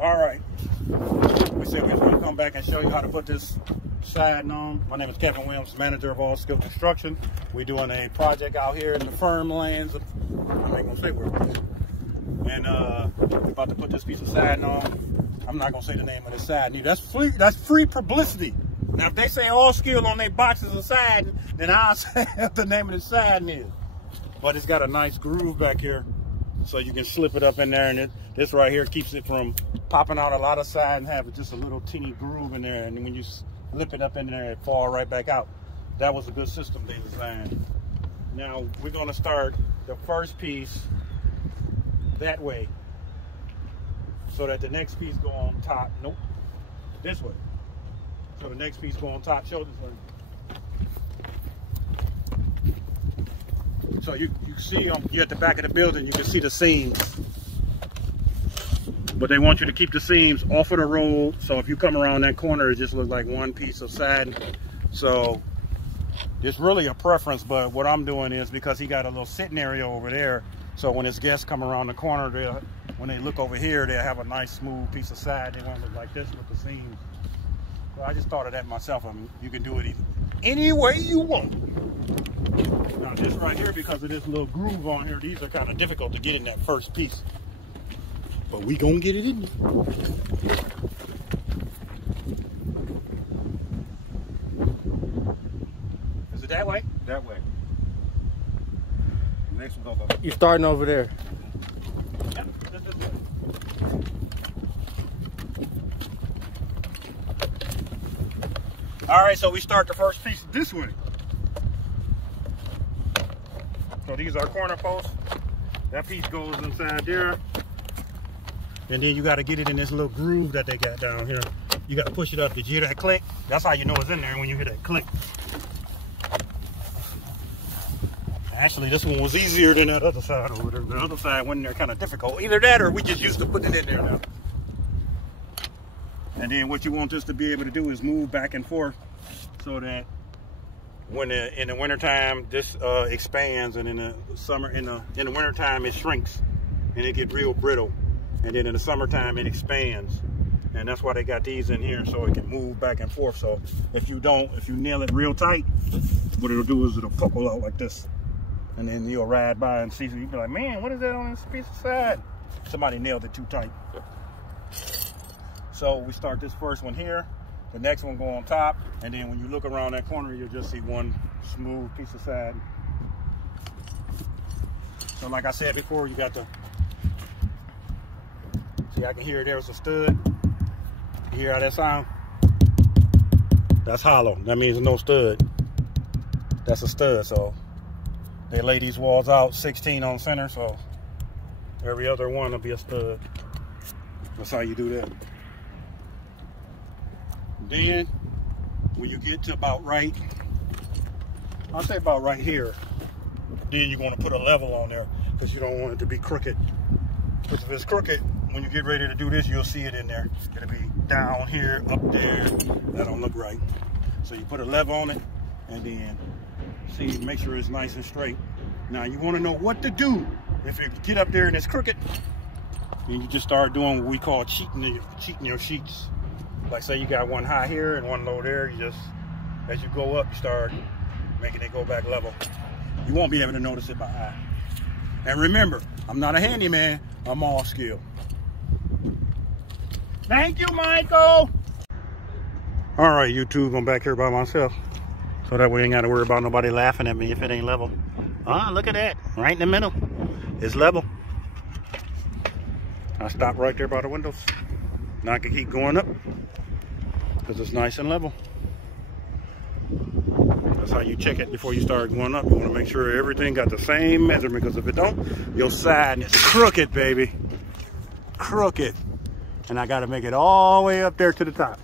All right. We said we was going to come back and show you how to put this siding on. My name is Kevin Williams, manager of All Skill Construction. We're doing a project out here in the firm lands of, I ain't going to say where it is. And we're about to put this piece of siding on. I'm not going to say the name of the siding. That's free publicity. Now, if they say All Skill on their boxes of siding, then I'll say what the name of the siding is. But it's got a nice groove back here, so you can slip it up in there, and this right here keeps it from popping out a lot of siding, have just a little teeny groove in there, and when you slip it up in there, it fall right back out. That was a good system they designed. Now, we're gonna start the first piece that way, so that the next piece go on top. Nope, this way. So the next piece go on top. Show this way. So you see, you're at the back of the building, you can see the seams. But they want you to keep the seams off of the road. So if you come around that corner, it just looks like one piece of siding. So it's really a preference, but what I'm doing is, because he got a little sitting area over there, so when his guests come around the corner, when they look over here, they'll have a nice smooth piece of siding. They won't look like this with the seams. So I just thought of that myself. I mean, you can do it any way you want. Now this right here, because of this little groove on here, these are kind of difficult to get in that first piece. But we gonna get it in. Is it that way? That way. The next one's over. You're starting over there. Yep, this is it. All right, so we start the first piece this way. So these are corner posts. That piece goes inside there. And then you got to get it in this little groove that they got down here. You got to push it up. Did you hear that click? That's how you know it's in there, when you hear that click. Actually, this one was easier than that other side over there. The other side went in there kind of difficult. Either that, or we just used to putting it in there now. And then what you want this to be able to do is move back and forth, so that when in the wintertime this expands, and in the summer, in the wintertime it shrinks and it get real brittle, and then in the summertime it expands. And that's why they got these in here, so it can move back and forth. So if you nail it real tight, what it'll do is it'll puckle out like this, and then you'll ride by and see, you'll be like, man, what is that on this piece of side? Somebody nailed it too tight. So we start this first one here. The next one go on top, and then when you look around that corner, you'll just see one smooth piece of siding. So like I said before, you got the, see, I can hear there's a stud. You hear how that sound? That's hollow. That means no stud. That's a stud. So they lay these walls out 16 on center, so every other one will be a stud. That's how you do that. Then, when you get to about right, I'll say about right here, then you're going to put a level on there, because you don't want it to be crooked. Because if it's crooked, when you get ready to do this, you'll see it in there. It'll be down here, up there. That don't look right. So you put a level on it, and then see, make sure it's nice and straight. Now you want to know what to do if you get up there and it's crooked. Then you just start doing what we call cheating your sheets. Like, say you got one high here and one low there, you just, as you go up, you start making it go back level. You won't be able to notice it by eye. And remember, I'm not a handyman, I'm All Skill. Thank you, Michael. All right, YouTube, I'm back here by myself. So that way I ain't got to worry about nobody laughing at me if it ain't level. Ah, look at that, right in the middle. It's level. I stop right there by the windows. Now I can keep going up, because it's nice and level. That's how you check it before you start going up. You want to make sure everything got the same measurement, because if it don't, your side is crooked, baby. Crooked. And I got to make it all the way up there to the top.